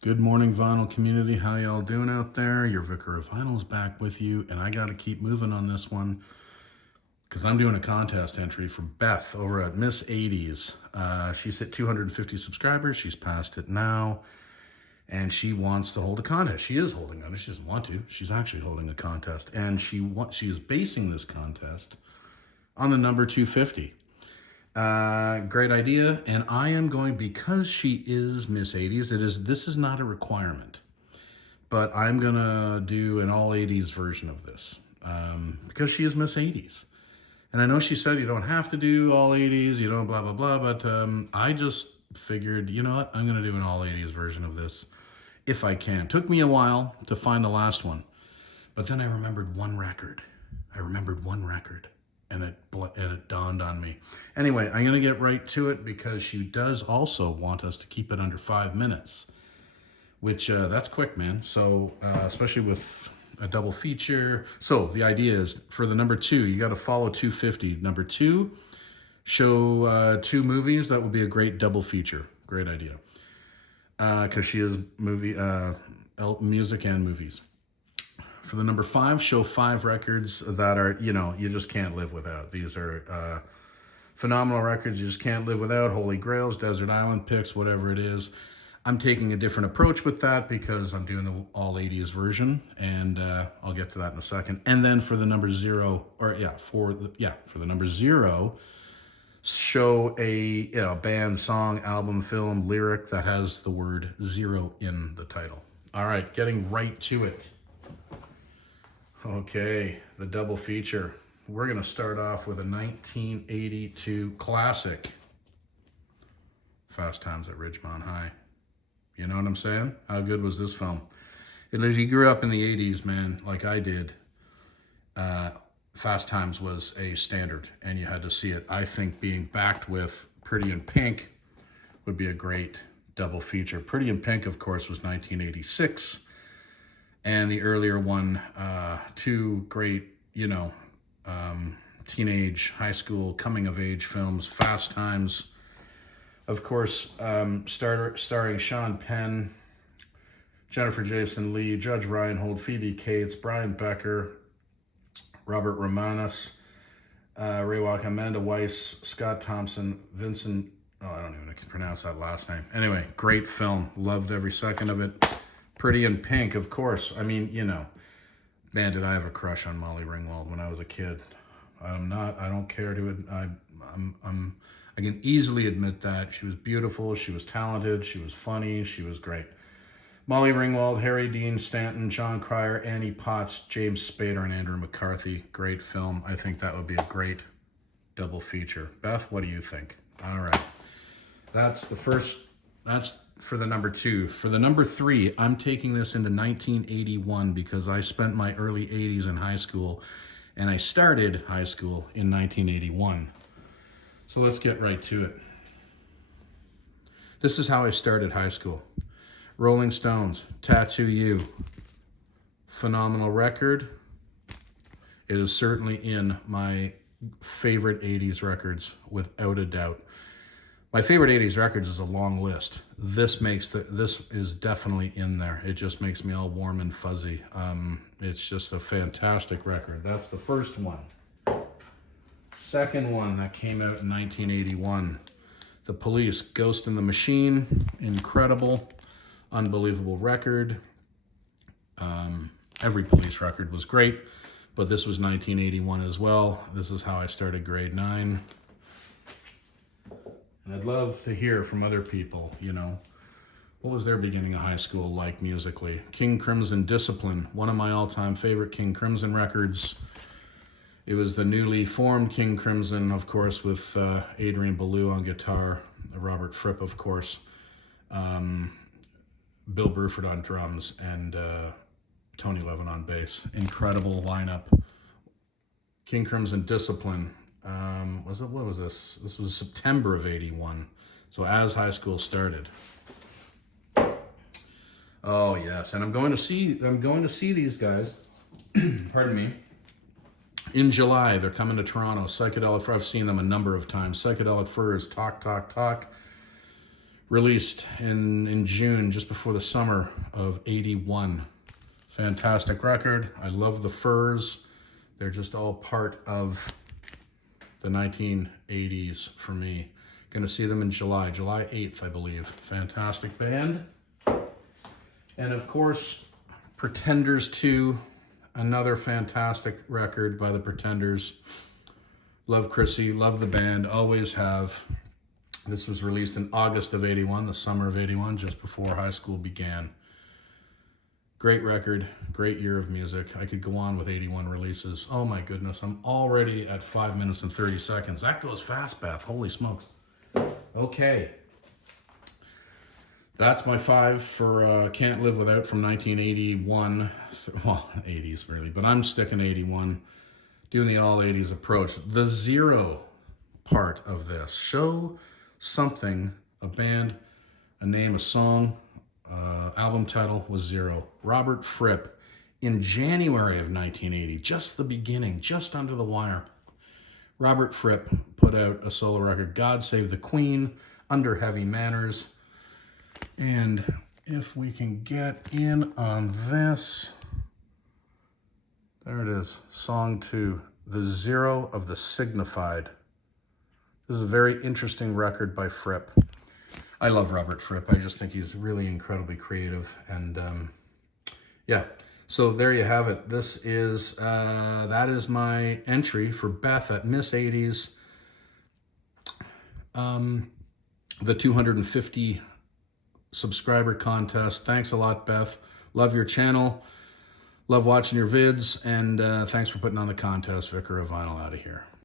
Good morning, vinyl community. How y'all doing out there? Your Vicar of Vinyl's back with you, and I got to keep moving on this one because I'm doing a contest entry for Beth over at Miss 80's. She's hit 250 subscribers. She's past it now, and she wants to hold a contest. She is holding it. She doesn't want to. She's actually holding a contest, and she is basing this contest on the number 250. Great idea, and I am going, because she is Miss 80's, this is not a requirement, but I'm gonna do an all 80's version of this, because she is Miss 80's. And I know she said you don't have to do all 80's, you don't blah blah blah, but I just figured, you know what, I'm gonna do an all 80's version of this if I can. Took me a while to find the last one, but then I remembered one record. And it dawned on me. Anyway, I'm going to get right to it because she does also want us to keep it under 5 minutes, which that's quick, man. So especially with a double feature. So the idea is for the number 2, you got to follow 250. Number 2, show 2 movies. That would be a great double feature. Great idea. Because she is music and movies. For the number 5, show 5 records that are, you just can't live without. These are phenomenal records you just can't live without. Holy Grails, Desert Island picks, whatever it is. I'm taking a different approach with that because I'm doing the all 80's version, and I'll get to that in a second. And then for the number 0, for the number 0, show a band, song, album, film, lyric that has the word 0 in the title. All right, getting right to it. Okay, the double feature. We're going to start off with a 1982 classic, Fast Times at Ridgemont High. You know what I'm saying? How good was this film? If you grew up in the 80's, man, like I did, Fast Times was a standard, and you had to see it. I think being backed with Pretty in Pink would be a great double feature. Pretty in Pink, of course, was 1986. And the earlier one, 2 great, teenage, high school, coming-of-age films. Fast Times, of course, starring Sean Penn, Jennifer Jason Leigh, Judge Reinhold, Phoebe Cates, Brian Becker, Robert Romanus, Ray Walk, Amanda Weiss, Scott Thompson, Vincent, I don't even pronounce that last name. Anyway, great film. Loved every second of it. Pretty in Pink, of course. I mean, man, did I have a crush on Molly Ringwald when I was a kid. I don't care to, I can easily admit that. She was beautiful, she was talented, she was funny, she was great. Molly Ringwald, Harry Dean Stanton, John Cryer, Annie Potts, James Spader, and Andrew McCarthy. Great film. I think that would be a great double feature. Beth, what do you think? All right. That's for the number 2. For the number 3, I'm taking this into 1981 because I spent my early 80's in high school, and I started high school in 1981. So let's get right to it. This is how I started high school. Rolling Stones, Tattoo You. Phenomenal record. It is certainly in my favorite 80's records, without a doubt. My favorite 80's records is a long list. This is definitely in there. It just makes me all warm and fuzzy. It's just a fantastic record. That's the first one. Second one that came out in 1981. The Police, Ghost in the Machine. Incredible, unbelievable record. Every Police record was great, but this was 1981 as well. This is how I started grade 9. And I'd love to hear from other people, what was their beginning of high school like musically? King Crimson, Discipline, one of my all-time favorite King Crimson records. It was the newly formed King Crimson, of course, with Adrian Belew on guitar, Robert Fripp, of course, Bill Bruford on drums, and Tony Levin on bass. Incredible lineup. King Crimson, Discipline. What was this? This was September of 81. So as high school started. Oh yes, and I'm going to see these guys. Pardon me. In July, they're coming to Toronto. Psychedelic Fur. I've seen them a number of times. Psychedelic Furs, Talk Talk Talk. Released in June, just before the summer of 81. Fantastic record. I love the Furs. They're just all part of the 1980s for me. Going to see them in July 8th, I believe. Fantastic band. And of course, Pretenders 2, another fantastic record by the Pretenders. Love Chrissy, love the band, always have. This was released in August of 81, the summer of 81, just before high school began. Great record, great year of music. I could go on with 81 releases. Oh my goodness, I'm already at 5 minutes and 30 seconds. That goes fast, Beth. Holy smokes. Okay. That's my 5 for Can't Live Without from 1981. Well, 80s really, but I'm sticking 81. Doing the all 80s approach. The zero part of this. Show something, a band, a name, a song. Album title was Zero. Robert Fripp, in January of 1980, just the beginning, just under the wire. Robert Fripp put out a solo record, God Save the Queen, Under Heavy Manners. And if we can get in on this, there it is, Song 2, The Zero of the Signified. This is a very interesting record by Fripp. I love Robert Fripp. I just think he's really incredibly creative. And yeah, so there you have it. This is, that is my entry for Beth at Miss 80s. The 250 subscriber contest. Thanks a lot, Beth. Love your channel. Love watching your vids. And thanks for putting on the contest. Vicar of Vinyl out of here.